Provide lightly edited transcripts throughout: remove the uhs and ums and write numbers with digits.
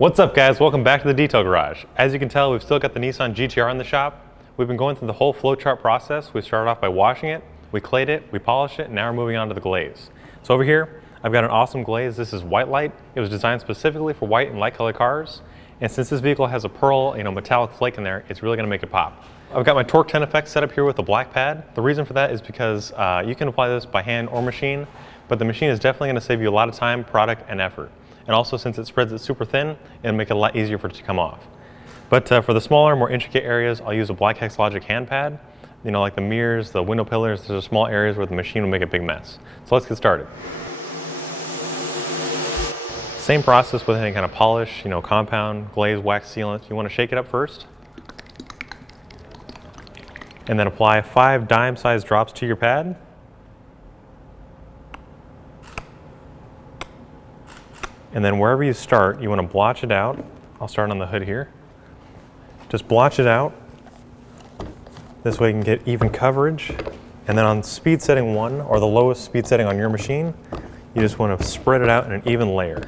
What's up guys, welcome back to the Detail Garage. As you can tell, we've still got the Nissan GT-R in the shop. We've been going through the whole flowchart process. We started off by washing it, we clayed it, we polished it, and now we're moving on to the glaze. So over here, I've got an awesome glaze. This is white light. It was designed specifically for white and light colored cars. And since this vehicle has a pearl, metallic flake in there, it's really gonna make it pop. I've got my torque 10 effect set up here with a black pad. The reason for that is because you can apply this by hand or machine, but the machine is definitely gonna save you a lot of time, product, and effort. And also, since it spreads it super thin, it'll make it a lot easier for it to come off. But for the smaller, more intricate areas, I'll use a black Hex Logic hand pad. Like the mirrors, the window pillars, there's small areas where the machine will make a big mess. So let's get started. Same process with any kind of polish, compound, glaze, wax sealant. You want to shake it up first. And then apply 5 dime-sized drops to your pad. And then wherever you start, you want to blotch it out. I'll start on the hood here. Just blotch it out. This way you can get even coverage. And then on speed setting 1, or the lowest speed setting on your machine, you just want to spread it out in an even layer.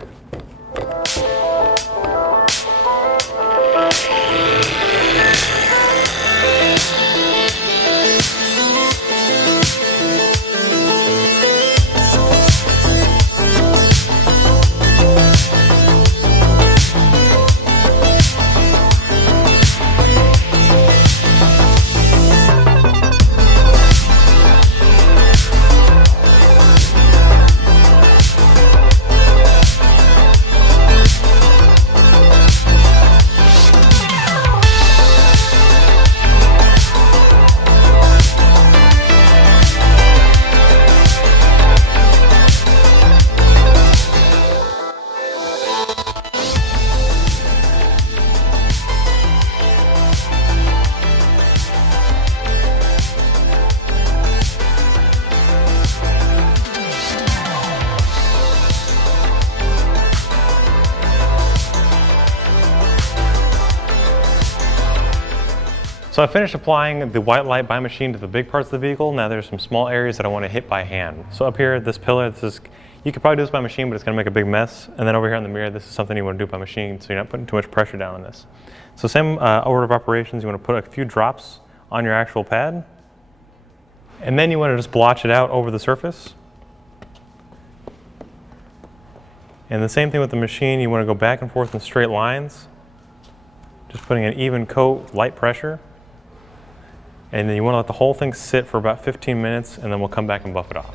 So I finished applying the white light by machine to the big parts of the vehicle. Now there's some small areas that I want to hit by hand. So up here, this pillar, you could probably do this by machine, but it's going to make a big mess. And then over here on the mirror, this is something you want to do by machine, so you're not putting too much pressure down on this. So same order of operations, you want to put a few drops on your actual pad. And then you want to just blotch it out over the surface. And the same thing with the machine, you want to go back and forth in straight lines. Just putting an even coat, light pressure. And then you want to let the whole thing sit for about 15 minutes, and then we'll come back and buff it off.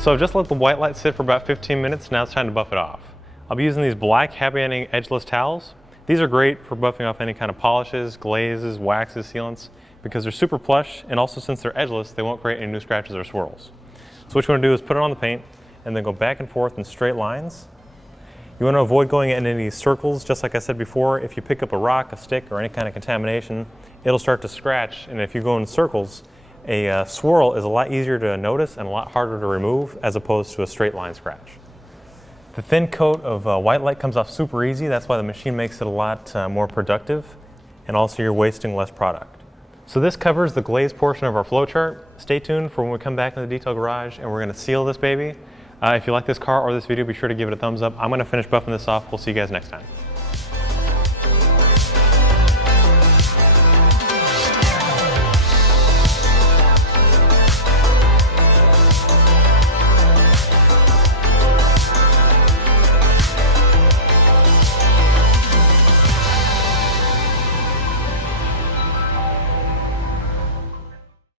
So I've just let the white light sit for about 15 minutes, now it's time to buff it off. I'll be using these black happy ending edgeless towels. These are great for buffing off any kind of polishes, glazes, waxes, sealants, because they're super plush, and also since they're edgeless, they won't create any new scratches or swirls. So what you want to do is put it on the paint, and then go back and forth in straight lines. You want to avoid going in any circles, just like I said before. If you pick up a rock, a stick, or any kind of contamination, it'll start to scratch, and if you go in circles, a swirl is a lot easier to notice and a lot harder to remove as opposed to a straight line scratch. The thin coat of white light comes off super easy. That's why the machine makes it a lot more productive, and also you're wasting less product. So this covers the glaze portion of our flowchart. Stay tuned for when we come back to the Detail Garage and we're going to seal this baby. If you like this car or this video, be sure to give it a thumbs up. I'm going to finish buffing this off. We'll see you guys next time.